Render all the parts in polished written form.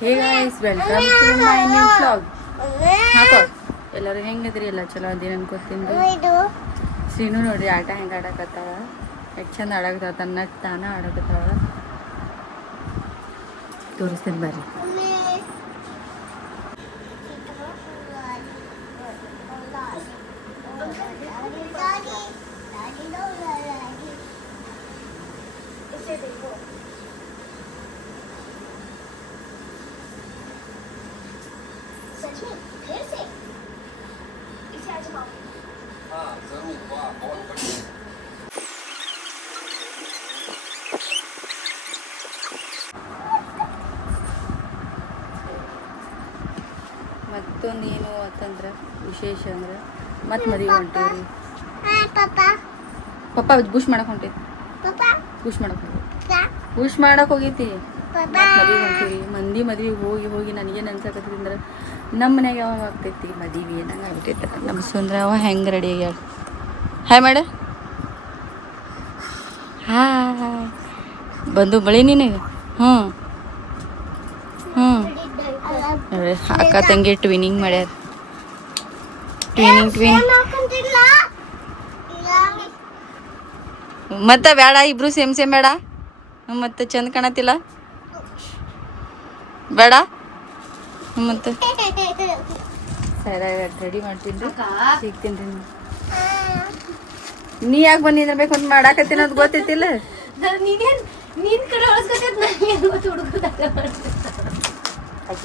Hey guys welcome to my new vlog. ಹಾಕೋ ಎಲ್ಲರೂ ಹೆಂಗದ್ರಿ? ಎಲ್ಲ ಚಲೋ ಅದೇನು ಅನ್ಕೋತೀನಿ. ಶ್ರೀನು ನೋಡ್ರಿ ಆಟ ಹೆಂಗೆ ಆಡಕತ್ತಾಳ, ಎಷ್ಟು ಚಂದ ಆಡಕತ್ತಾಳ, ತನ್ನ ತಾನ ಆಡಕತ್ತಾಳ. ತೋರಿಸ್ತೀನಿ ಬರ್ರಿ. सच में फिर से इसे आजमाओ। हाँ जरूर, वाह बहुत बढ़िया। ಮತ್ತೊಂದು ಏನು ಅಂತಂದ್ರೆ ವಿಶೇಷ ಅಂದ್ರೆ ಮತ್ತೆ ಮದುವೆ ಹೊಂಟೇವ್ರಿ. ಪಪ್ಪ ಬುಷ್ ಮಾಡಕ್ಕೆ ಹೊಂಟೈತಿ. ಬುಷ್ ಮಾಡಕ್ಕೆ ಹೋಗೈತಿ. ಮದುವೆ ಹೊಂಟೀವಿ. ಮದುವೆಗೆ ಹೋಗಿ ನನಗೇನು ಅನ್ಸಕತ್ತೈತಿ ಅಂದ್ರೆ ನಮ್ಮ ಮನ್ಯಾಗ ಯಾವಾಗ ಆಗ್ತೈತಿ ಮದುವೆ ನಂಗೆ ಆಗ್ಬಿಟ್ಟೈತೆ. ನಮ್ಮ ಸುಂದ್ರವ ಹೆಂಗೆ ರೆಡಿ ಆಗ್ಯಾಳ. ಹಾಯ್ ಮಾಡ. ಹಾಯ್ ಬಂದು ಬಳಿ ನಿನಗೆ. ಹ್ಞೂ ಅಕ್ಕ ತಂಗಿ ಟ್ವಿನಿಂಗ್ ಮಾಡ್ಯಾರ. ಟ್ವಿನಿಂಗ್ ಮತ್ತೆ ಬೇಡ, ಇಬ್ರು ಸೇಮ್ ಬೇಡ. ಮತ್ತೆ ಚಂದ ಕಾಣತಿಲ್ಲ ಬೇಡ. ಮತ್ತೆ ಸರಿ ರೆಡಿ ಮಾಡ್ತೀನಿ ರೀ, ಸಿಗ್ತೀನಿ ರೀ. ನೀ ಯಾಕೆ ಬಂದಿದ್ರೆ ಬೇಕು ಅಂತ ಮಾಡಾಕತ್ತೀನಿ ಅಂತ ಗೊತ್ತೈತಿಲ್ಲ.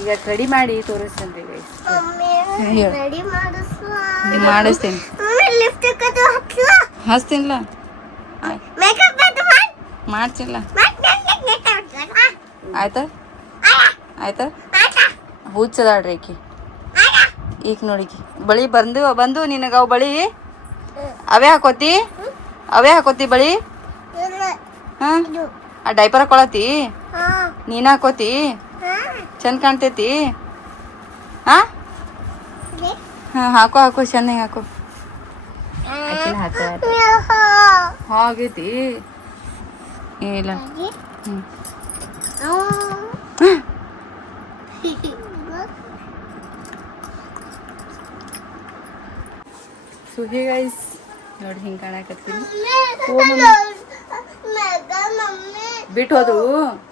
ಈಗ ರೆಡಿ ಮಾಡಿ ತೋರಿಸ್ತೇನೆ ರೀ. ಮಾಡಿಸ್ತೀನಿ, ಹಚ್ತೀನಿಲ್ಲ, ಮಾಡ್ತಿಲ್ಲ. ಆಯ್ತಾ ಆಯ್ತಾ ಹುಚ್ಚದಾಡ್ರಿ ಈಕಿ. ಈಗ ನೋಡಿಕಿ ಬಳಿ ಬಂದು ನಿನಗೆ ಅವು ಬಳಿ ಅವೇ ಹಾಕೋತಿ ಬಳಿ. ಹಾಂ ಆ ಡೈಪರ್ ಹಾಕೊಳತಿ, ನೀನು ಹಾಕೋತಿ, ಚಂದ ಕಾಣ್ತೈತಿ. ಹಾಂ ಹಾಂ ಹಾಕೋ ಚಂದ ಹೆಂಗೆ ಹಾಕೋ. ಆಗೈತಿ ಇಲ್ಲ. ಹ್ಞೂ ಸುಹಿ ಗೈಸ್ ನೋಡಿ ಹಿಂಗೆ ಕಾಣಕತ್ತೀನಿ. ಬಿಟ್ಟು ಹೋದು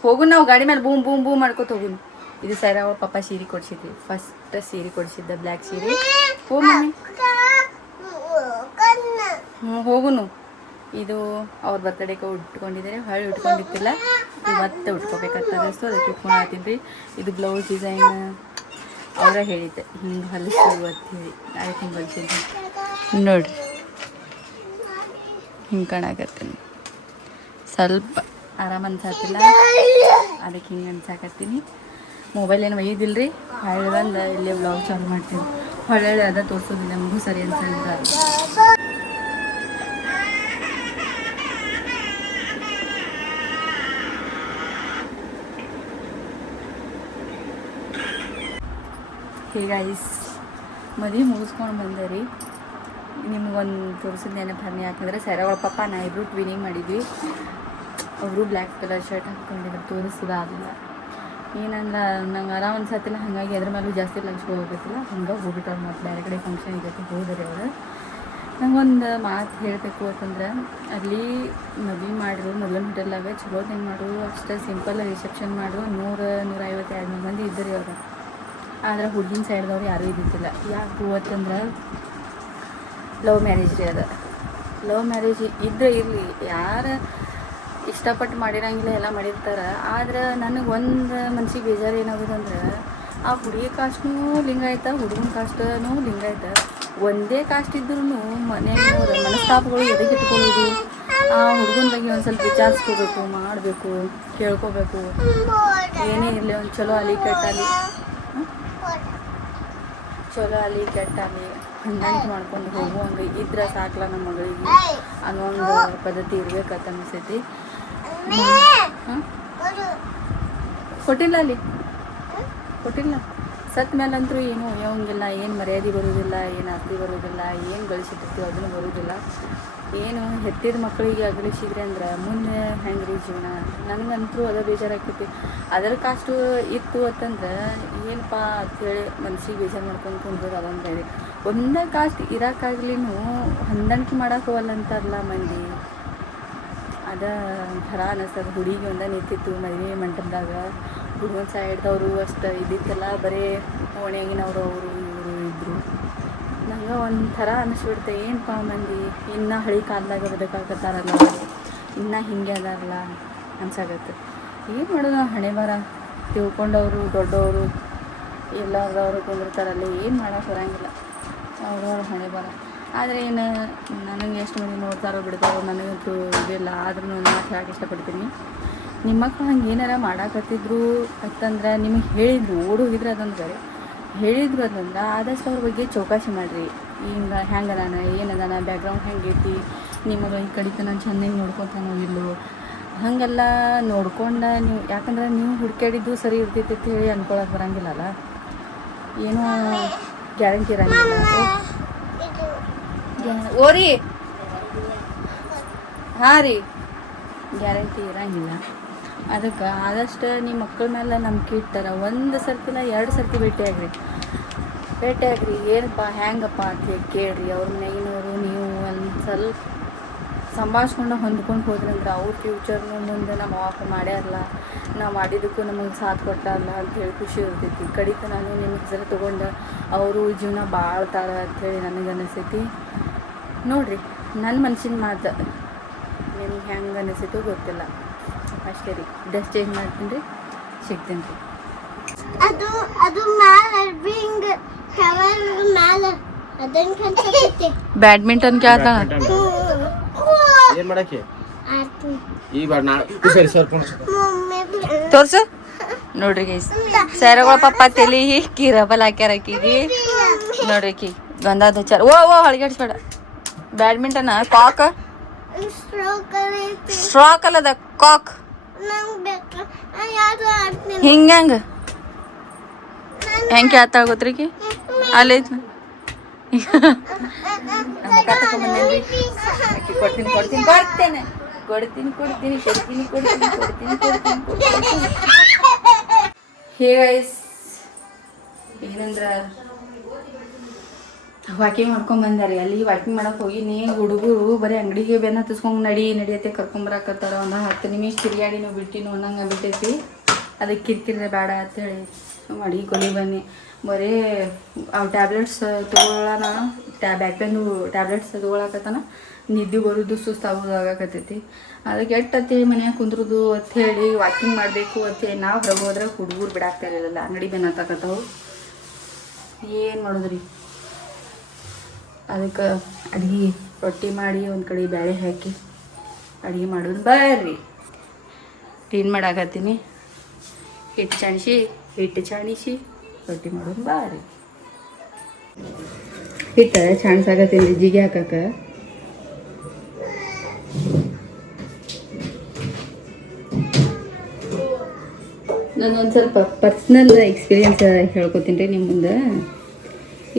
ಹೋಗು, ನಾವು ಗಾಡಿ ಮೇಲೆ ಬೂಮ್ ಬೂಮ್ ಬೂಮ್ ಮಾಡ್ಕೊತ ಹೋಗುನು. ಇದು ಸೈರ ಅವ್ರ ಪಪ್ಪ ಸೀರೆ ಕೊಡ್ಸಿದ್ವಿ, ಫಸ್ಟ್ ಸೀರೆ ಕೊಡ್ಸಿದ್ದ ಬ್ಲ್ಯಾಕ್ ಸೀರೆ. ಹೋ ಮಮ್ಮಿ ಹ್ಞೂ ಹೋಗುನು. ಇದು ಅವ್ರ ಬರ್ತಡೇಗೆ ಉಟ್ಕೊಂಡಿದ್ದಾರೆ, ಹೊಳ್ಳಿ ಉಟ್ಕೊಂಡಿತ್ತಿಲ್ಲ, ಇವತ್ತು ಉಟ್ಕೋಬೇಕಂತ ಸೊ ಅದಕ್ಕೆ ಉಟ್ಕೊಂಡು ಹಾಕ್ತೀನಿ ರೀ. ಇದು ಬ್ಲೌಸ್ ಡಿಸೈನ್ ಅವರ ಹೇಳಿದ್ದೆ ಹಿಂಗೆ ಹೊಲಿಸು ಅಂತ ಹೇಳಿ, ಅದಕ್ಕೆ ಹಿಂಗೆ ಹೊಲಿಸಿದ್ದೆ ನೋಡ್ರಿ. ಹಿಂಗೆ ಕಾಣಕತ್ತೀನಿ, ಸ್ವಲ್ಪ ಆರಾಮ ಅನ್ಸಾತಿಲ್ಲ, ಅದಕ್ಕೆ ಹಿಂಗೆ ಅನ್ಸಾಕತ್ತೀನಿ. ಮೊಬೈಲ್ ಏನು ಒಯ್ಯೋದಿಲ್ಲ ರೀ, ಹೊಳ್ಳಿದಂದು ಇಲ್ಲೇ ಬ್ಲಾಗ್ ಚಾಲು ಮಾಡ್ತೀನಿ. ಹೊಳ್ಳಿ ಅದ ತೋರಿಸೋದಿಲ್ಲ, ನಮಗೂ ಸರಿ ಅನ್ಸಂಗಿಲ್ಲ ಅದು. ಗೈಸ್ ಮದುವೆ ಮುಗಿಸ್ಕೊಂಡು ಬಂದೆ ರೀ. ನಿಮ್ಗೊಂದು ತೋರಿಸಿದ ನೆನಪು ಯಾಕಂದರೆ ಸೈರಗಳ ಪಪ್ಪ ನಾ ಇಬ್ಬರು ಟ್ವಿನಿಂಗ್ ಮಾಡಿದ್ವಿ. ಅವರು ಬ್ಲ್ಯಾಕ್ ಕಲರ್ ಶರ್ಟ್ ಹಾಕ್ಕೊಂಡಿದ್ರು, ತೋರಿಸೋದಾಗಿಲ್ಲ. ಏನಂದ್ರೆ ನಂಗೆ ಆರಾಮ ಅನ್ಸತ್ತಿಲ್ಲ, ಹಾಗಾಗಿ ಅದ್ರ ಮೇಲೂ ಜಾಸ್ತಿ ಲಕ್ಷ ಹೋಗ್ಬೇಕಿಲ್ಲ, ಹಂಗೆ ಹೋಗ್ಬಿಟ್ಟವ್ರು. ಮತ್ತು ಬೇರೆ ಕಡೆ ಫಂಕ್ಷನ್ ಇದಕ್ಕೆ ಹೋದರೆ ಅವರು. ನಂಗೊಂದು ಮಾತು ಹೇಳಬೇಕು ಅಂತಂದ್ರೆ, ಅಲ್ಲಿ ಮದುವೆ ಮಾಡಿದ್ರು ಮೊದಲನೇ ಹೋಟೆಲ್ಲಾಗ ಚಲೋ ಹೆಂಗೆ ಮಾಡೋರು, ಅಷ್ಟೇ ಸಿಂಪಲ್ ರಿಸೆಪ್ಷನ್ ಮಾಡಿದ್ರು. 100-150-200 ಮಂದಿ ಇದ್ದರು ಅವ್ರು. ಆದ್ರೆ ಹುಡುಗಿನ ಸೈಡ್ದವ್ರು ಯಾರೂ ಇದ್ದಿದ್ದಿಲ್ಲ. ಯಾಕೆ ಅಂತಂದ್ರೆ ಲವ್ ಮ್ಯಾರೇಜ್ ರೀ ಅದು. ಲವ್ ಮ್ಯಾರೇಜ್ ಇದ್ದರೆ ಇರಲಿ, ಯಾರು ಇಷ್ಟಪಟ್ಟು ಮಾಡಿರಂಗಿಲ್ಲ, ಎಲ್ಲ ಮಾಡಿರ್ತಾರೆ. ಆದ್ರೆ ನನಗೆ ಒಂದು ಮನ್ಸಿಗೆ ಬೇಜಾರು ಏನಾಗೋದಂದ್ರೆ, ಆ ಹುಡುಗಿ ಕಾಸ್ಟ್ನೂ ಲಿಂಗಾಯತ, ಹುಡುಗನ ಕಾಸ್ಟನೂ ಲಿಂಗಾಯತ. ಒಂದೇ ಕಾಸ್ಟ್ ಇದ್ರೂ ಮನೆಯವ್ರ ಮನಸ್ತಾಪಗಳು ಎದಕ್ಕೆ ಇಟ್ಕೊಳ್ಳೋದು. ಆ ಹುಡುಗನ ಬಗ್ಗೆ ಒಂದು ಸ್ವಲ್ಪ ವಿಚಾರಿಸ್ಕೋಬೇಕು, ಮಾಡಬೇಕು, ಕೇಳ್ಕೋಬೇಕು. ಏನೇ ಇರಲಿ, ಒಂದು ಚಲೋ ಅಲಿ ಕೆಟ್ಟಾಲಿ, ಚಲೋ ಅಲ್ಲಿ ಕೆಟ್ಟಾಗಲಿ ಹೊಂದಾಣಿಕೆ ಮಾಡ್ಕೊಂಡು ಹೋಗುವಂಗೆ ಇದ್ರೆ ಸಾಕಲ್ಲ ನಮ್ಮ ಮಗಳಿಗೆ ಅನ್ನೋ ಒಂದು ಪದ್ಧತಿ ಇರ್ಬೇಕಂತ ಅನಿಸ್ತೈತಿ. ಹಾಂ ಕೊಟ್ಟಿಲ್ಲ, ಅಲ್ಲಿ ಕೊಟ್ಟಿಲ್ಲ. ಸತ್ ಮೇಲಂತರೂ ಏನು ಒಯ್ಯೋಂಗಿಲ್ಲ, ಏನು ಮರ್ಯಾದೆ ಬರೋದಿಲ್ಲ, ಏನು ಆಸ್ತಿ ಬರೋದಿಲ್ಲ, ಏನು ಗಳಿಸಿರ್ತೀವಿ ಅದನ್ನು ಬರೋದಿಲ್ಲ. ಏನು ಹೆತ್ತಿದ ಮಕ್ಕಳಿಗೆ ಅಗಲಿಸಿದ್ರೆ ಅಂದ್ರೆ ಮುಂದೆ ಹೆಂಗೆ ರೀ ಜೀವನ? ನನಗಂತರೂ ಅದ ಬೇಜಾರಾಗ್ತೈತಿ. ಅದರ ಕಾಸ್ಟು ಇತ್ತು ಅಂತಂದ್ರೆ ಏನಪ್ಪ ಅಂಥೇಳಿ ಮನ್ಸಿಗೆ ಬೇಜಾರು ಮಾಡ್ಕೊಂಡು ಕುಂದ್ರೋದು ಅದೊಂದು ಬೇರೆ. ಒಂದೇ ಕಾಸ್ಟ್ ಇರೋಕ್ಕಾಗ್ಲಿನೂ ಹೊಂದಾಣಿಕೆ ಮಾಡೋಕೆ ಹೋಗಲ್ಲ ಅಂತಾರಲ್ಲ ಮಂದಿ. ಅದ ಥರ ಅನ್ನಿಸ್ತದೆ. ಹುಡುಗಿ ಒಂದ ನಿಂತಿತ್ತು ಮದುವೆ ಮಂಟಪದಾಗ, ಹುಡುಗನ ಸೈಡ್ದವರು ಅಷ್ಟು ಇದ್ದಿತ್ತಲ್ಲ, ಬರೀ ಓಣ್ಯಾಗಿನವರು ಅವರು ಇವರು ಇದ್ದರು. ನಂಗೆ ಒಂಥರ ಅನ್ನಿಸ್ಬಿಡ್ತೆ, ಏನಪ್ಪ ಮಂದಿ ಇನ್ನೂ ಹಳೆ ಕಾಲದಾಗ ಬದುಕಾಕತ್ತಾರಲ್ಲ ಅವರು, ಇನ್ನೂ ಹಿಂಗೆ ಅದಾರಲ್ಲ ಅನ್ಸಾಗತ್ತೆ. ಏನು ಮಾಡೋದು, ಹಣೆ ಬರ ತಿಳ್ಕೊಂಡವರು ದೊಡ್ಡವರು ಎಲ್ಲದವರು ಕುಂದಿರ್ತಾರಲ್ಲಿ, ಏನು ಮಾಡೋಕೆ ಬರೋಂಗಿಲ್ಲ, ಅವ್ರವ್ರ ಹಣೆ ಬರ. ಆದರೆ ಏನು ನನಗೆ ಎಷ್ಟು ಮಂದಿ ನೋಡ್ತಾರೋ ಬಿಡ್ತಾರೋ ನನಗಂತೂ ಇದಿಲ್ಲ. ಆದ್ರೂ ನಾನು ಹೇಳಕ್ಕೆ ಇಷ್ಟಪಡ್ತೀನಿ, ನಿಮ್ಮ ಮಕ್ಕಳು ಹಂಗೆ ಏನಾರ ಮಾಡಾಕತ್ತಿದ್ರು ಅಂತಂದ್ರೆ ನಿಮಗೆ ಹೇಳಿದ್ರು, ಓಡೋಗಿದ್ರೆ ಅದೊಂದು ಬೇರೆ. ಹೇಳಿದ್ರು ಅಂತಂದ್ರೆ ಆದಷ್ಟು ಅವ್ರ ಬಗ್ಗೆ ಚೌಕಾಸಿ ಮಾಡಿರಿ. ಹಿಂಗೆ ಹೆಂಗೆ ಅದಾನ, ಏನದಾನ, ಬ್ಯಾಕ್ಗ್ರೌಂಡ್ ಹೆಂಗೈತಿ, ನಿಮಗೆ ಈ ಕಡಿತನ ಚೆಂದಾಗಿ ನೋಡ್ಕೊತಾನೋ ಇಲ್ಲೋ, ಹಾಗೆಲ್ಲ ನೋಡ್ಕೊಂಡು ನೀವು, ಯಾಕಂದ್ರೆ ನೀವು ಹುಡ್ಕ್ಯಾಡಿದ್ದು ಸರಿ ಇರ್ತೈತಿ ಅಂತ ಹೇಳಿ ಅನ್ಕೊಳಕ್ಕೆ ಬರೋಂಗಿಲ್ಲಲ್ಲ, ಏನೂ ಗ್ಯಾರಂಟಿ ಇರೋಂಗಿಲ್ಲ. ಓರಿ ಹಾಂ ರೀ, ಗ್ಯಾರಂಟಿ ಇರೋಂಗಿಲ್ಲ. ಅದಕ್ಕೆ ಆದಷ್ಟು ನಿಮ್ಮ ಮಕ್ಕಳ ಮೇಲೆ ನಂಬಿಕೆ ಇಟ್ಟಾರ ಒಂದು ಸರ್ತಿನ 2 ಸರ್ತಿ ಭೇಟಿಯಾಗ್ರಿ. ಏನಪ್ಪ ಹೆಂಗಪ್ಪ ಅಂತೇಳಿ ಕೇಳಿರಿ. ಅವ್ರ ಮನೆಗಿನವರು ನೀವು ಒಂದು ಸ್ವಲ್ಪ ಸಂಭಾಳಿಸ್ಕೊಂಡು ಹೊಂದ್ಕೊಂಡು ಹೋದ್ರಂದ್ರೆ ಅವ್ರ ಫ್ಯೂಚರ್ನು ಮುಂದೆ ನಮ್ಮ ಅಪ್ಪ ಮಾಡ್ಯಾರಲ್ಲ, ನಾವು ಮಾಡಿದ್ದಕ್ಕೂ ನಮಗೆ ಸಾಥ್ ಕೊಟ್ಟಾರಲ್ಲ ಅಂಥೇಳಿ ಖುಷಿ ಇರ್ತೈತಿ. ಕಡಿತ ನಾನು ನಿಮ್ಮ ಹೆಸರು ತೊಗೊಂಡು ಅವರು ಜೀವನ ಬಾಳ್ತಾರ ಅಂಥೇಳಿ ನನಗೆ ಅನಿಸ್ತೈತಿ. ನೋಡಿರಿ, ನನ್ನ ಮನ್ಸಿನ ಮಾತು ನಿಮ್ಗೆ ಹೆಂಗೆ ಅನಿಸಿತು ಗೊತ್ತಿಲ್ಲ, ಅಷ್ಟೇ ರೀ. ಡ್ರೆಸ್ ಚೇಂಜ್ ಮಾಡ್ತೀನಿ ರೀ, ಸಿಗ್ತೀನಿ ರೀ. ಅದು ಮ್ಯಾಲ ಬಿಂಗ್ ಕವರ್ ಮ್ಯಾಲ ಅದನ್ನ ಕನ್ಸತ್ತೆ. ಬ್ಯಾಡ್ಮಿಂಟನ್ ಕ್ಯಾತ ಏನ್ ಮಾಡಕ್ಕೆ ಆತು ಈಗ ಸರಿ ಸರ್ ತೋರ್ಸು. ನೋಡ್ರಿ ಗೈಸ್, ಸ್ಯಾರಗಳ ಪಪ್ಪ ತಲಿ ಕೀರಬಲ್ ಹಾಕ್ಯಾರ ಆಕಿಗೆ. ನೋಡ್ರಿ ಕಿ ಗಂಧದ ಹಚ್ಚಾರ. ಓ ಹಳಗಾಡ್ಸ್ಬೇಡ. ಬ್ಯಾಡ್ಮಿಂಟನ್ ಕಾಕ್ ಸ್ಟ್ರಾಕ್ ಅಲ್ಲದ ಕಾಕ್. ಹಿಂಗ ಹೆಂಗೆ ಆತ ಗೊತ್ತ್ರಿಕಿ ಅಲ್ಲಿ ಹೇ ಗೈಸ್, ಏನಂದ್ರ ವಾಕಿಂಗ್ ಮಾಡ್ಕೊಂಡ್ ಬಂದಾರಿ. ಅಲ್ಲಿ ವಾಕಿಂಗ್ ಮಾಡಕ್ ಹೋಗಿನಿ, ಹುಡುಗರು ಬರೀ ಅಂಗಡಿಗೆ ಬೆನ್ನ ಹತ್ತಿಸ್ಕೊಂಡ್ ನಡಿಯತ್ತೆ ಕರ್ಕೊಂಬರಕತ್ತಾರ. ಒಂದು 10 ನಿಮಿಷ ತಿರ್ಗಾಡಿನೂ ಬಿಟ್ಟಿನೂ ಅನ್ನಂಗೆ ಬಿಟ್ಟೈತಿ. ಅದಕ್ಕೆ ಕಿರ್ಕಿದ್ರೆ ಬೇಡ ಅಂತೇಳಿ ಅಡಿಗೆ ಕೊಲಿ ಬನ್ನಿ. ಬರೀ ಅವು ಟ್ಯಾಬ್ಲೆಟ್ಸ್ ತೊಗೊಳ್ಳೋಣ, ಬ್ಯಾಕ್ ಪೇನು ಟ್ಯಾಬ್ಲೆಟ್ಸ್ ತೊಗೊಳಕತ್ತಾನ, ನಿದ್ದೆ ಬರೋದು ಸುಸ್ತಾಗೋದು ಆಗಾಕತ್ತೈತಿ. ಅದಕ್ಕೆ ಎಟ್ಟತ್ತಿ ಮನ್ಯಾಗ ಕುಂದ್ರದು ಅಂಥೇಳಿ ವಾಕಿಂಗ್ ಮಾಡಬೇಕು ಅಂತೇಳಿ ನಾವು ಹೊರಗೆ ಹೋದ್ರೆ ಹುಡುಗರು ಬಿಡಾಕ್ತಾ ಇರಲಿಲ್ಲ, ಅಂಗಡಿ ಬೆನ್ನ ಹತ್ತಕತ್ತಾವು. ಏನು ಮಾಡೋದ್ರಿ? ಅದಕ್ಕೆ ಅಡುಗೆ ರೊಟ್ಟಿ ಮಾಡಿ ಒಂದು ಕಡೆ ಬೇಳೆ ಹಾಕಿ ಅಡುಗೆ ಮಾಡೋದು ಬರ್ರಿ. ಕ್ಲೀನ್ ಮಾಡಾಕತ್ತೀನಿ. ಹಿಟ್ಟು ಚಾಣಿಸಿ ರೊಟ್ಟಿ ಮಾಡೋದು ಬಾರಿ. ಹಿಟ್ಟು ಚಾಣಿಸಾಕತ್ತೀನಿ ಜಿಗೆ ಹಾಕಕ್ಕೆ. ನಾನು ಒಂದು ಸ್ವಲ್ಪ ಪರ್ಸ್ನಲ್ ಎಕ್ಸ್ಪೀರಿಯನ್ಸ್ ಹೇಳ್ಕೊತೀನಿ ರೀ ನಿಮ್ಮ ಮುಂದೆ.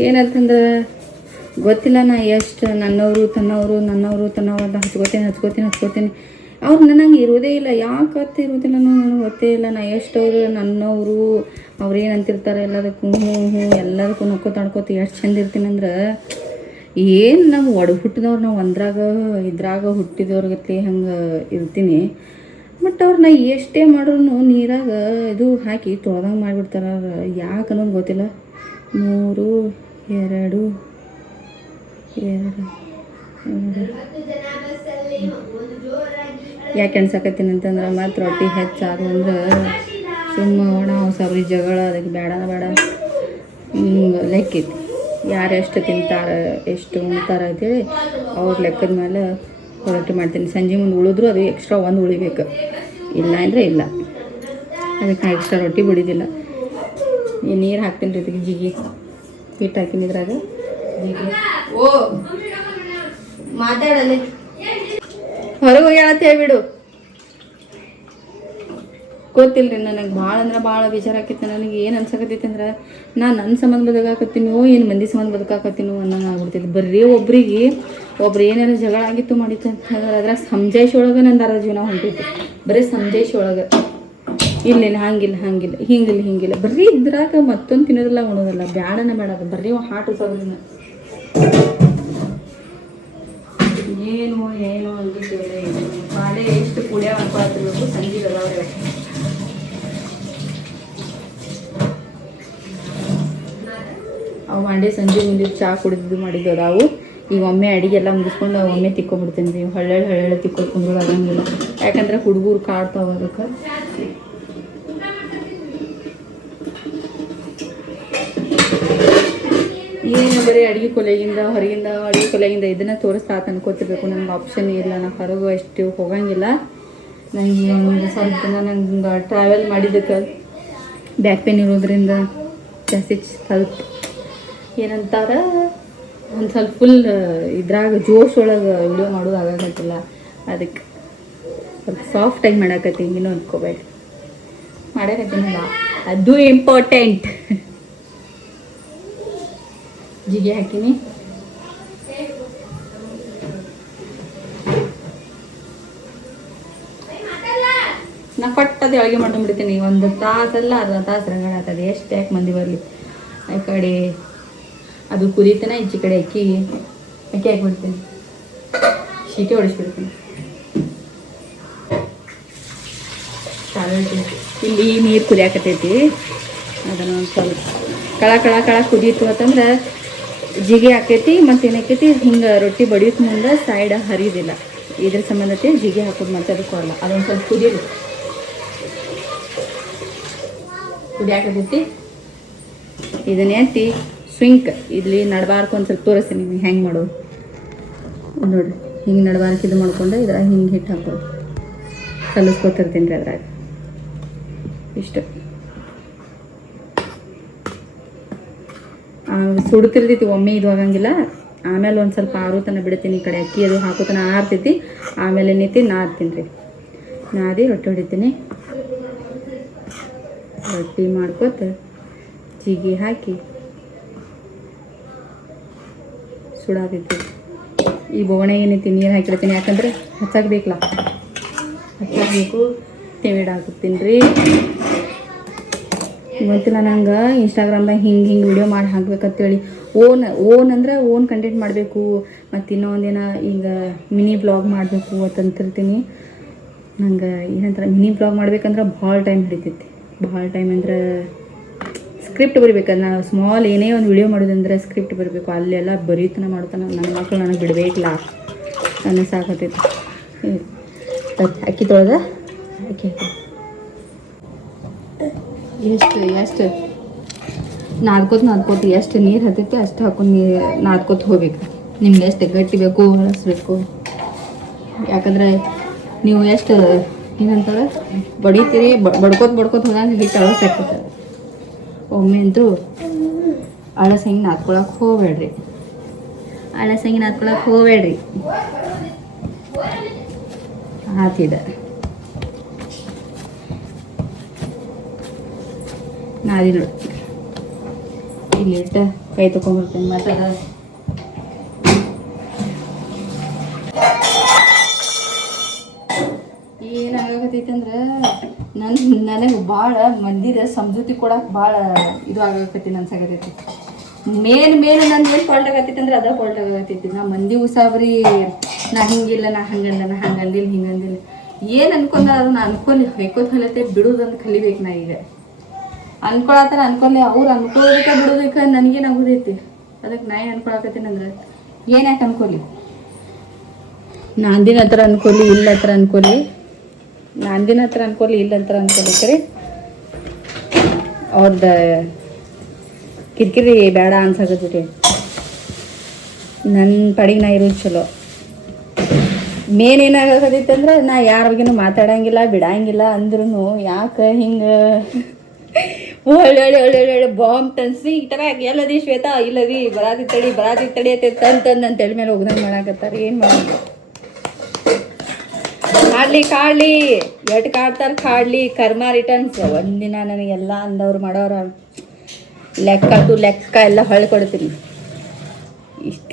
ಏನಂತಂದ್ರೆ ಗೊತ್ತಿಲ್ಲ, ನಾ ಎಷ್ಟು ನನ್ನವರು ತನ್ನವರು ಅಂತ ಹಚ್ಕೋತೀನಿ. ಅವ್ರು ನನಗೆ ಇರೋದೇ ಇಲ್ಲ. ಯಾಕತ್ತೆ ಇರೋದಿಲ್ಲ ನನಗೆ ಗೊತ್ತೇ ಇಲ್ಲ. ನಾ ಎಷ್ಟವ್ರು ನನ್ನವರು ಅವ್ರು ಏನು ಅಂತಿರ್ತಾರೆ ಎಲ್ಲದಕ್ಕೂ ಹ್ಞೂ ಎಲ್ಲದಕ್ಕೂ ನಕ್ಕೋತ ಎಷ್ಟು ಚಂದ ಇರ್ತೀನಂದ್ರೆ, ಏನು ನಾವು ಹುಟ್ಟಿದವ್ರು ನಾವು ಇದ್ರಾಗ ಹುಟ್ಟಿದವ್ರಿಗತ್ಲೆ ಹಂಗೆ ಇರ್ತೀನಿ. ಬಟ್ ಅವ್ರು ನಾ ಎಷ್ಟೇ ಮಾಡ್ರೂ ನೀರಾಗ ಇದು ಹಾಕಿ ತೊಳ್ದಂಗೆ ಮಾಡಿಬಿಡ್ತಾರೆ. ಅವ್ರು ಯಾಕೆ ಅನ್ನೋದು ಗೊತ್ತಿಲ್ಲ. 3 2 ಯಾಕೆ ಅನ್ಸಕತ್ತೀನಿ ಅಂತಂದ್ರೆ ಮತ್ತು ರೊಟ್ಟಿ ಹೆಚ್ಚಾರು ಅಂದ್ರೆ ಸುಮ್ಮ ಒಣ ಹೊಸಬ್ರಿ ಜಗಳ, ಅದಕ್ಕೆ ಬೇಡ ಲೆಕ್ಕೈತಿ. ಯಾರು ಎಷ್ಟು ತಿಂತಾರೆ ಎಷ್ಟು ಉಣ್ತಾರೆ ಅಂತೇಳಿ ಅವ್ರ ಲೆಕ್ಕದ ಮೇಲೆ ರೊಟ್ಟಿ ಮಾಡ್ತೀನಿ. ಸಂಜೆ ಮುಂದೆ ಉಳಿದ್ರು ಅದು ಎಕ್ಸ್ಟ್ರಾ 1 ಉಳಿಬೇಕು, ಇಲ್ಲ ಅಂದರೆ ಇಲ್ಲ. ಅದಕ್ಕೆ ನಾ ಎಕ್ಸ್ಟ್ರಾ ರೊಟ್ಟಿ ಬಿಡೋದಿಲ್ಲ. ಈ ನೀರು ಹಾಕ್ತೀನಿ ರೀ, ಇದಕ್ಕೆ ಜಿಗಿ ಹಿಟ್ಟು ಹಾಕ್ತೀನಿ ಇದ್ರಾಗ ಜಿಗಿ. ಓ ಮಾತಾಡಲ್ಲಿ ಹೊರಗೆ ಹೋಗ್ಯಾಳತ್ತೆ ಹೇಳ್ಬಿಡು. ಗೊತ್ತಿಲ್ಲ ರೀ ನನಗೆ ಭಾಳ ಅಂದ್ರೆ ಭಾಳ ಬೇಜಾರು ಆಕೈತೆ. ನನಗೆ ಏನು ಅನ್ಸಕತ್ತೈತೆ ಅಂದ್ರೆ ನಾನು ನನ್ನ ಸಂಬಂಧ ಬದುಕಾಕತ್ತೀನೋ ಏನು ಮಂದಿ ಸಂಬಂಧ ಬದುಕಾಕತ್ತೀನೋ ಅನ್ನಂಗೆ ಆಗ್ಬಿಡ್ತೈತೆ. ಬರೀ ಒಬ್ರು ಏನಾರು ಜಗಳ ಆಗಿತ್ತು ಮಾಡಿತ್ತು ಅಂತಂದ್ರೆ ಅದ್ರಾಗ ಸಮಜಾಯಿಸಿ ಒಳಗೆ ನಂದು ಅರ್ಧ ಜೀವನ ಹೊಂಟೈತಿ. ಬರೀ ಸಮಜಾಯಿಸಿ ಒಳಗೆ ಇಲ್ಲೇನು ಹಂಗಿಲ್ಲ ಹಿಂಗಿಲ್ಲ ಬರೀ ಇದ್ರಾಗ ಮತ್ತೊಂದು ತಿನ್ನೋದಿಲ್ಲ ಉಣೋದಿಲ್ಲ ಬೇಡನೇ ಬೇಡ. ಅದು ಬರೀ ಹಾಟ್ ಉಸೋದ್ರಿಂದ ಏನು ಅಂದಿದ್ದೇವೆ ಬಾಳೆ ಎಷ್ಟು ಕುಡಿಯ ಹಾಕೋತಿರ್ಬೇಕು. ಸಂಜೆ ಅದಾವ್ರೆ ಅವು ಮಂಡೆ ಸಂಜೆ ಮುಂದೆ ಚಹಾ ಕುಡಿದು ಮಾಡಿದ್ದು ಅದಾವು. ಈಗ ಒಮ್ಮೆ ಅಡಿಗೆ ಎಲ್ಲ ಮುಗಿಸ್ಕೊಂಡು ಒಮ್ಮೆ ತಿಕ್ಕೊಂಡ್ಬಿಡ್ತೇನೆ ರೀ. ಹಳ್ಳೆ ತಿಕ್ಕೊಂಡು ಕುಂದ್ರೋದು ಆಗಂಗಿಲ್ಲ, ಯಾಕಂದ್ರೆ ಹುಡುಗರು ಕಾಡ್ತಾವ. ಅದಕ್ಕೆ ಏನು ಬರೀ ಅಡುಗೆ ಹೊರಗಿಂದ ಅಡುಗೆ ಕೊಲೆಗಿಂದ ಇದನ್ನು ತೋರಿಸ್ತಾ ಅನ್ಕೋತಿರ್ಬೇಕು. ನನಗೆ ಆಪ್ಷನ್ ಇಲ್ಲ, ನಾನು ಹೊರಗೂ ಅಷ್ಟು ಹೋಗಂಗಿಲ್ಲ. ನನಗೆ ಒಂದು ಸ್ವಲ್ಪ ದಿನ ನಂಗೆ ಟ್ರಾವೆಲ್ ಮಾಡಿದ್ದಕ್ಕೆ ಬ್ಯಾಕ್ ಪೇನ್ ಇರೋದ್ರಿಂದ ಜಾಸ್ತಿ ಸ್ವಲ್ಪ ಏನಂತಾರೆ ಒಂದು ಸ್ವಲ್ಪ ಫುಲ್ ಇದ್ರಾಗ ಜೋಶ್ ಒಳಗೆ ವಿಡಿಯೋ ಮಾಡೋದು ಆಗಾಗತ್ತಿಲ್ಲ. ಅದಕ್ಕೆ ಸ್ವಲ್ಪ ಸಾಫ್ಟಾಗಿ ಮಾಡಾಕತ್ತೀನಿ, ಇನ್ನೂ ಅಂದ್ಕೋಬೇಡಿ. ಮಾಡಾಕತ್ತೀನಲ್ಲ ಅದು ಇಂಪಾರ್ಟೆಂಟ್. ಜಿಗೆ ಹಾಕಿನಿ. ನಾ ಕೊಟ್ಟದ್ದು ಅಡುಗೆ ಮಾಡ್ಕೊಂಡ್ಬಿಡ್ತೀನಿ. ಒಂದು ತಾಸಲ್ಲ ಅರ್ಧ ತಾಸು ರಂಗಣ ಆಗ್ತದೆ. ಎಷ್ಟು ಯಾಕೆ ಮಂದಿ ಬರಲಿ. ಆ ಕಡೆ ಅದು ಕುದೀತನ ಈಚೆ ಕಡೆ ಅಕ್ಕಿ ಹಾಕ್ಬಿಡ್ತೀನಿ, ಶೀಟಿ ಹೊಡಿಸ್ಬಿಡ್ತೀನಿ. ಇಲ್ಲಿ ನೀರು ಕುದಿಯಾಕತ್ತೈತಿ. ಅದನ್ನು ಒಂದು ಸ್ವಲ್ಪ ಕಳ ಕುದೀತು ಅಂತಂದ್ರೆ ಜಿಗೆ ಹಾಕೈತಿ. ಮತ್ತು ಏನಾಕೈತಿ ಹಿಂಗೆ ರೊಟ್ಟಿ ಬಡಿಯೋಕೆ ಮುಂದೆ ಸೈಡ್ ಹರಿಯೋದಿಲ್ಲ. ಇದ್ರ ಸಂಬಂಧತೆ ಜಿಗೆ ಹಾಕೋದು ಮತ್ತೆ ಅದಕ್ಕೆ ಕೊಡಲ್ಲ. ಅದೊಂದು ಸ್ವಲ್ಪ ಕುದೀರಿ ಕುದಿಯಾಕತೈತಿ. ಇದನ್ನ ಎತ್ತಿ ಸ್ವಿಂಕ್ ಇಲ್ಲಿ ನಡ್ಬಾರ್ಕು ಒಂದು ಸ್ವಲ್ಪ ತೋರಿಸ್ತೀನಿ ನಿಮಗೆ ಹೆಂಗೆ ಮಾಡೋದು ನೋಡಿರಿ. ಹಿಂಗೆ ನಡ್ಬಾರ್ಕು ಇದು ಮಾಡ್ಕೊಂಡು ಇದ್ರಾಗ ಹಿಂಗೆ ಹಿಟ್ಟು ಹಾಕೋದು ಕಲಿಸ್ಕೊತಿರ್ತೀನಿ ರೀ. ಅದ್ರಾಗ ಇಷ್ಟು ಸುಡ್ತಿರ್ತೈತಿ. ಒಮ್ಮೆ ಇದು ಆಗಂಗಿಲ್ಲ. ಆಮೇಲೆ ಒಂದು ಸ್ವಲ್ಪ ಆರು ತನ ಬಿಡ್ತೀನಿ. ಈ ಕಡೆ ಅಕ್ಕಿ ಅದು ಹಾಕೋತನ ಆರ್ತೈತಿ. ಆಮೇಲೆ ಏನೈತಿ ನಾದ್ತೀನಿ ರೀ. ನಾದಿ ರೊಟ್ಟಿ ಹೊಡಿತೀನಿ. ರೊಟ್ಟಿ ಮಾಡ್ಕೊತ ಜಿಗಿ ಹಾಕಿ ಸುಡಾತೈತಿ. ಈ ಬೋಗಣೆ ಏನೈತಿ ನೀರು ಹಾಕಿಡ್ತೀನಿ, ಯಾಕಂದ್ರೆ ಹಚ್ಚಾಕಬೇಕಲ್ಲ, ಹಚ್ಚಾಕಬೇಕು. ತೆವಿಡ್ ಹಾಕುತ್ತೀನಿ ರೀ. ಗೊತ್ತಿಲ್ಲ ನಂಗೆ ಇನ್ಸ್ಟಾಗ್ರಾಮ್ದಾಗ ಹಿಂಗೆ ವಿಡಿಯೋ ಮಾಡಿ ಹಾಕ್ಬೇಕಂತೇಳಿ. ಓನ್ ಅಂದ್ರೆ ಓನ್ ಕಂಟೆಂಟ್ ಮಾಡಬೇಕು. ಮತ್ತು ಇನ್ನೊಂದಿನ ಈಗ ಮಿನಿ ಬ್ಲಾಗ್ ಮಾಡಬೇಕು ಅಂತಂತಿರ್ತೀನಿ. ನಂಗೆ ಏನಂತಾರೆ ಮಿನಿ ಬ್ಲಾಗ್ ಮಾಡ್ಬೇಕಂದ್ರೆ ಭಾಳ ಟೈಮ್ ಹಿಡಿತೈತಿ. ಭಾಳ ಟೈಮ್ ಅಂದ್ರೆ ಸ್ಕ್ರಿಪ್ಟ್ ಬರಿಬೇಕಲ್ಲ. ನಾವು ಸ್ಮಾಲ್ ಏನೇ ಒಂದು ವಿಡಿಯೋ ಮಾಡೋದಂದ್ರೆ ಸ್ಕ್ರಿಪ್ಟ್ ಬರಬೇಕು. ಅಲ್ಲೆಲ್ಲ ಬರೀತನ ಮಾಡ್ತಾನೆ ನನ್ನ ಮಕ್ಕಳು. ನನಗೆ ಬಿಡಬೇಕಿಲ್ಲ ನನ್ನ ಸಾಕತೈತಿ. ಅಕ್ಕಿ ತೊಳೆದ ಅಕ್ಕಿ ಎಷ್ಟು ನಾದ್ಕೋತ ಎಷ್ಟು ನೀರು ಹತ್ತೈತಿ ಅಷ್ಟು ಹಾಕೊಂಡು ನೀರು ನಾದ್ಕೋತ ಹೋಗ್ಬೇಕು. ನಿಮ್ಗೆ ಎಷ್ಟು ಗಟ್ಟಿ ಬೇಕು ಹಳಸ್ಬೇಕು. ಯಾಕಂದ್ರೆ ನೀವು ಎಷ್ಟು ಏನಂತಾರೆ ಬಡಿತೀರಿ, ಬಡ್ಕೋತ ಹೋದಂಗೆ ಹಿಟ್ಟು ಅಳಸಾಕ್ತೈತೆ. ಒಮ್ಮೆ ಅಂತೂ ಅಳಸಂಗಿ ನಾದ್ಕೊಳಕ್ಕೆ ಹೋಗ್ಬೇಡ್ರಿ. ಆತಿದೆ ನಾದಿಲ್ಲ. ಇಲ್ಲಿ ಇಟ್ಟು ಕೈ ತೊಗೊಂಡ್ಬರ್ತೀನಿ. ಮತ್ತು ಏನಾಗತೈತೆ ಅಂದ್ರೆ ನನಗೆ ಭಾಳ ಮಂದಿದ ಸಮಜೂತಿ ಕೊಡಕ್ಕೆ ಭಾಳ ಇದು ಆಗಕತ್ತಿ ಅನ್ಸಾಕತೈತಿ. ಮೇನ್ ನಂದು ಏನು ಫಾಲ್ಟ್ ಆಗತ್ತೈತಿ ಅಂದ್ರೆ ಅದ ಫಾಲ್ಟ್ ಆಗತೈತಿ. ನಾ ಮಂದಿ ಉಸಾಬ್ರಿ ನಾ ಹಿಂಗಿಲ್ಲ, ನಾ ಹಂಗಂದಿಲ್ಲ ಹಿಂಗಂದಿಲ್ಲ ಏನು ಅನ್ಕೊಂಡ ಅದನ್ನ ಅನ್ಕೊಲಿ ಹೊಯ್ಕೋತ ಹೊಲತ್ತೆ ಬಿಡೋದಂತ ಕಲಿಬೇಕು. ನಾ ಈಗ ಅನ್ಕೊಳತ್ತಾರ ಅನ್ಕೊಲಿ, ಅವ್ರು ಅನ್ಕೊಳ್ಳೋದಕ್ಕೆ ಬಿಡೋದಕ್ಕೆ ನನಗೇನು ಆಗೋದೈತಿ. ಅದಕ್ಕೆ ನಾ ಏನು ಅನ್ಕೊಳಕತ್ತೀನಿ ಅಂದ್ರೆ ಏನು ಯಾಕೆ ಅನ್ಕೊಲಿ. ನಾಂದಿನ ಹತ್ರ ಅನ್ಕೊಲಿ ಇಲ್ಲ ಹತ್ರ ಅನ್ಕೊಲಿ, ನಾಂದಿನ ಹತ್ರ ಅನ್ಕೊಲಿ ಇಲ್ಲ ಹತ್ರ ಅನ್ಕೊಲಿಕ್ರೆ ಅವ್ರದ್ದು ಕಿರಿಕಿರಿ ಬೇಡ ಅನ್ಸಾಕತ್ತೈತಿ. ನನ್ನ ಪಡಿಗೆ ನಾ ಇರೋದು ಚಲೋ. ಮೇನ್ ಏನಾಗತ್ತೈತಿ ಅಂದ್ರೆ ನಾ ಯಾರ ಬಗ್ಗೆನೂ ಮಾತಾಡಂಗಿಲ್ಲ ಬಿಡಂಗಿಲ್ಲ. ಅಂದ್ರೂ ಯಾಕೆ ಹಿಂಗೆ ಒಳ್ಳೆ ಬಾಂಬ್ ತನ್ಸಿ ಈ ಥರ ಎಲ್ಲದಿ ಶ್ವೇತಾ ಇಲ್ಲದಿ ಬರಾದಿ ತಡಿ ತಂದು ನನ್ನ ತಲೆ ಮೇಲೆ ಹೋಗ್ದಂಗೆ ಮಾಡಾಕತ್ತಾರೆ. ಏನು ಮಾಡೋದು ಕಾಡ್ಲಿ ಎಟ್ ಕಾಡ್ತಾರ ಕಾಡ್ಲಿ ಕರ್ಮ ರಿಟರ್ನ್ಸ್. ಒಂದಿನ ನನಗೆಲ್ಲ ಅಂದವ್ರು ಮಾಡೋರ ಲೆಕ್ಕ ಟು ಲೆಕ್ಕ ಎಲ್ಲ ಹೊಳ್ಳಿ ಕೊಡ್ತೀನಿ ಇಷ್ಟು.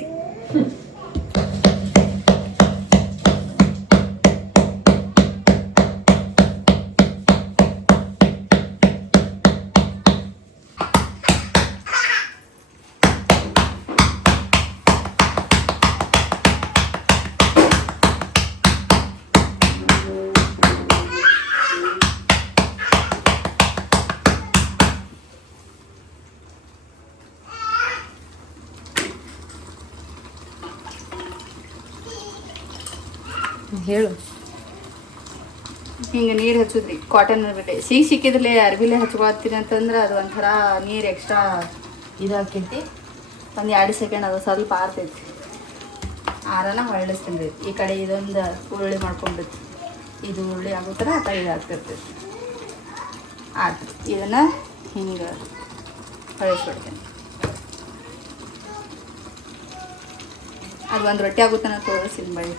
ಹೇಳು. ಹಿಂಗೆ ನೀರು ಹಚ್ಚುದ್ರಿ ಕಾಟನ್ ಅರ್ಬಿಲೆ ಸಿಕ್ಕಿದ್ರಲೆ ಅರ್ಬಿಲೆ ಹಚ್ಕೊಳ್ತೀನಿ ಅಂತಂದ್ರೆ ಅದು ಒಂಥರ ನೀರು ಎಕ್ಸ್ಟ್ರಾ ಇದಾಕೈತಿ. ಒಂದು 2 ಸೆಕೆಂಡ್ ಅದು ಸ್ವಲ್ಪ ಆರ್ತೈತಿ. ಆರನ ಹೊಳ್ಳಿಸ್ತೀನಿ. ಈ ಕಡೆ ಇದೊಂದು ಉರುಳಿ ಮಾಡ್ಕೊಂಡ್ಬಿಡ್ತಿ. ಇದು ಉರುಳಿ ಆಗೋ ಥರ ಅಥವಾ ಇದು ಆಗ್ತಿರ್ತೈತಿ. ಆಯ್ತು, ಇದನ್ನು ಹಿಂಗೆ ಹೊಳಿಸ್ಬಿಡ್ತೀನಿ. ಅದು ಒಂದು ರೊಟ್ಟಿ ಆಗುತ್ತಾನ ತೋರಿಸ್ತೀನಿ ಬಳಿ.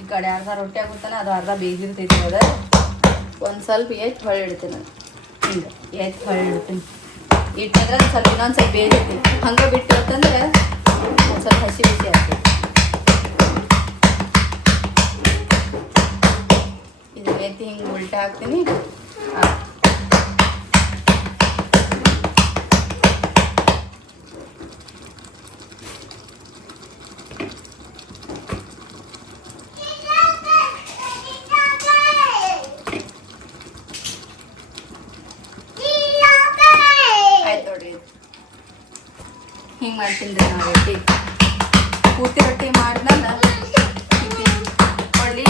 ಈ ಕಡೆ ಅರ್ಧ ರೊಟ್ಟಿ ಆಗುತ್ತಾನೆ, ಅದು ಅರ್ಧ ಬೇಯಿಸಿರ್ತೈತಿ. ಅದ ಒಂದು ಸ್ವಲ್ಪ ಎತ್ತು ಹೊಳ್ಳಿ ಇಡ್ತೀನಿ. ನಾನು ಹಿಂಗೆ ಎತ್ತು ಹೊಳ್ಳಿ ಇಡ್ತೀನಿ. ಇಟ್ಟಂದ್ರೆ ಸ್ವಲ್ಪ ಇನ್ನೊಂದು ಸ್ವಲ್ಪ ಬೇಯಿಸ್ತೀನಿ. ಹಂಗೆ ಬಿಟ್ಟು ಅಂತಂದ್ರೆ ಒಂದು ಸ್ವಲ್ಪ ಹಸಿ ಬಿಸಿ ಆಗ್ತೈತಿ. ಇದು ಎತ್ತಿ ಹಿಂಗೆ ಉಲ್ಟಾ ಹಾಕ್ತೀನಿ. ಹಿಂಗೆ ಮಾಡ್ತೀನಿ ರೀ ನಾವು ರೊಟ್ಟಿ. ಪೂರ್ತಿ ರೊಟ್ಟಿ ಮಾಡಿದ್ಮೇಲೆ ಕೊಡ್ಲಿ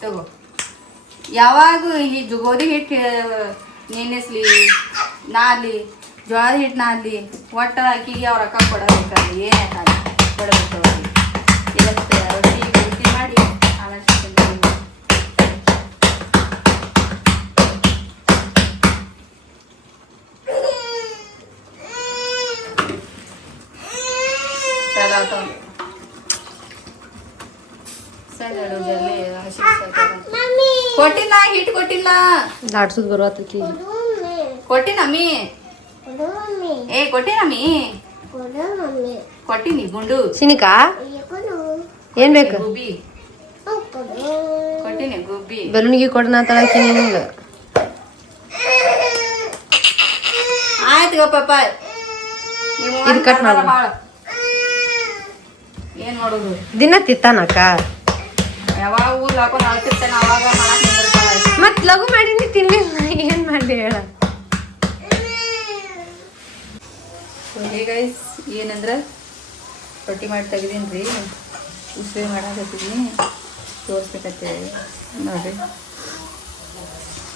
ತಗೋ. ಯಾವಾಗ ಈ ಗೋಧಿ ಹಿಟ್ಟು ನೆನೆಸ್ಲಿ ನಾದ್ಲಿ ಜೋಳದ ಹಿಟ್ಟು ನಾದ್ಲಿ ಒಟ್ಟು ಅಕ್ಕಿಗೆ ಅವ್ರ ಅಕ್ಕ ಕೊಡಬೇಕಲ್ಲ. ಏನಾಗಲ್ಲ ಕೊಡಬೇಕು ಅವ್ರಿಗೆ. ಇವತ್ತು ರೊಟ್ಟಿ ಪೂರ್ತಿ ಮಾಡಿ ಆಲಸ್ತೀನಿ. ಕೊಟ್ಟಿಲ್ಲ ಹಿಟ್ಟು ಕೊಟ್ಟಿಲ್ಲ. ದಾಡ್ಸುದ್ ಬರುವತ್ತಕಿ ಕೊಟ್ಟಿನಮ್ಮಿ. ಏ ಕೊಟ್ಟಿನಮ್ಮಿ. ಕೊಟ್ಟಿನಿ ಗುಂಡು ಸಿನಿಕಾ ಏನ್ ಬೇಕು? ಗುಬ್ಬಿ ಕೊಟ್ಟಿನಿ. ಗುಬ್ಬಿ ಬೆಲೂನಿಗೆ ಕೊಡನ ತಳಕಿ ನಿಂಗ. ಆಯ್ತು ಗಪ್ಪ. ಇದು ಕಟ್ ಮಾಡು. ಏನ್ ಮಾಡೋದು? ದಿನ ತಿತ್ತಾನಕ್ಕ. ಯಾವಾಗ ಊರ್ ಹಾಕೊಂಡು ಅಳ್ತಿರ್ತೇನೆ ಅವಾಗ ಮಾಡಕ್ ನಿಂದಿರ್ತಾಳೆ. ಮತ್ ಲಘು ಮಾಡೀನಿ ತಿನ್ಲಿಲ್ಲ ಏನ್ ಮಾಡ್ಲಿ ಹೇಳ. ಗೈಸ್ ಏನಂದ್ರೆ ರೊಟ್ಟಿ ಮಾಡಿ ತೆಗ್ದೀನಿ ರೀ. ಉಸಿರು ಮಾಡಾಕತ್ತೀನಿ ತೋರಿಸ್ಬೇಕತ್ತೇಳಿ ನೋಡ್ರಿ.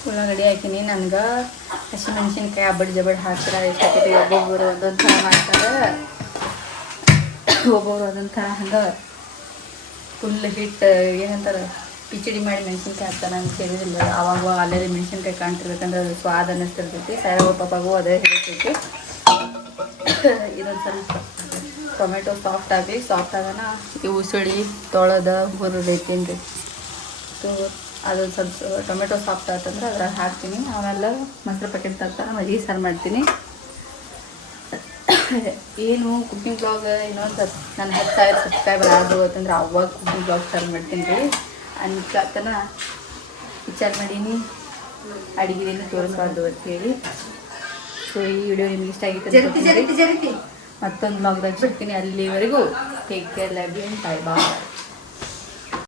ಉಳ್ಳಾಗಡ್ಡಿ ಹಾಕಿನಿ. ನನ್ಗೆ ಹಸಿ ಮೆಣಸಿನ್ಕಾಯಿ ಹಬ್ಬಡ್ ಜಬಡ್ ಹಾಕ್ತಾರೆ. ಇಷ್ಟಕ್ಕೆ ಒಬ್ಬೊಬ್ಬರು ಒಂದೊಂದು ಥರ ಮಾಡ್ತಾರೆ. ಒಬ್ಬೊಬ್ರು ಒಂದೊಂದು ಥರ ಹಂಗೆ ಫುಲ್ ಹಿಟ್ಟು ಏನಂತಾರೆ ಪಿಚಡಿ ಮಾಡಿ ಮೆಣಸಿನ್ಕಾಯಿ ಹಾಕ್ತಾನೆ ಅಂತ ಹೇಳಿದಿಲ್ಲ. ಆವಾಗ ಅಲ್ಲೇ ಮೆಣಸಿನ್ಕಾಯಿ ಕಾಣ್ತಿರ್ಬೇಕಂದ್ರೆ ಅದು ಸ್ವಾದ ಅನ್ನಿಸ್ತಿರ್ತೈತಿ. ಸಾಯಿಬಾಬಾ ಪಾಪಾಗೂ ಅದೇ ಹಿಡಿತೈತಿ. ಇದೊಂದು ಸ್ವಲ್ಪ ಟೊಮೆಟೊ ಸಾಫ್ಟ್ ಆಗಲಿ. ಸಾಫ್ಟ್ ಆಗೋಣ ಈ ಉಸುಳಿ ತೊಳೆದ ಹುರಿದೈತೀನಿ ರೀ. ಸೊ ಅದೊಂದು ಸ್ವಲ್ಪ ಟೊಮೆಟೊ ಸಾಫ್ಟ್ ಆಯ್ತಂದ್ರೆ ಅದ್ರಾಗ ಹಾಕ್ತೀನಿ. ಅವನ್ನೆಲ್ಲ ಮೊಸರು ಪ್ಯಾಕೆಟ್ ತರ್ತಾರೆ. ಮಜ್ಜಿಗೆ ಸಾರು ಮಾಡ್ತೀನಿ. ಏನು ಕುಕಿಂಗ್ ಬ್ಲಾಗ್ ಇನ್ನೊಂದು ಸ್ವಲ್ಪ ನಾನು 10,000 ಸಬ್ಸ್ಕ್ರೈಬರ್ ಆದ್ರು ಅಂತಂದ್ರೆ ಅವಾಗ ಕುಕಿಂಗ್ ಬ್ಲಾಗ್ ಸ್ಟಾರ್ಟ್ ಮಾಡ್ತೀನಿ ರೀ. ಅನ್ಕತನ ವಿಚಾರ ಮಾಡೀನಿ ಅಡುಗೆಯನ್ನು ತೋರಿಸ್ಬಾರ್ದು ಅಂತ ಹೇಳಿ. ಸೊ ಈ ವಿಡಿಯೋ ನಿಮ್ಗೆ ಇಷ್ಟ ಆಗಿತ್ತು. ಮತ್ತೊಂದು ಬ್ಲಾಗ್ದಾಗ ಸಿಗ್ತೀನಿ. ಅಲ್ಲಿವರೆಗೂ take care, love you, bye bye.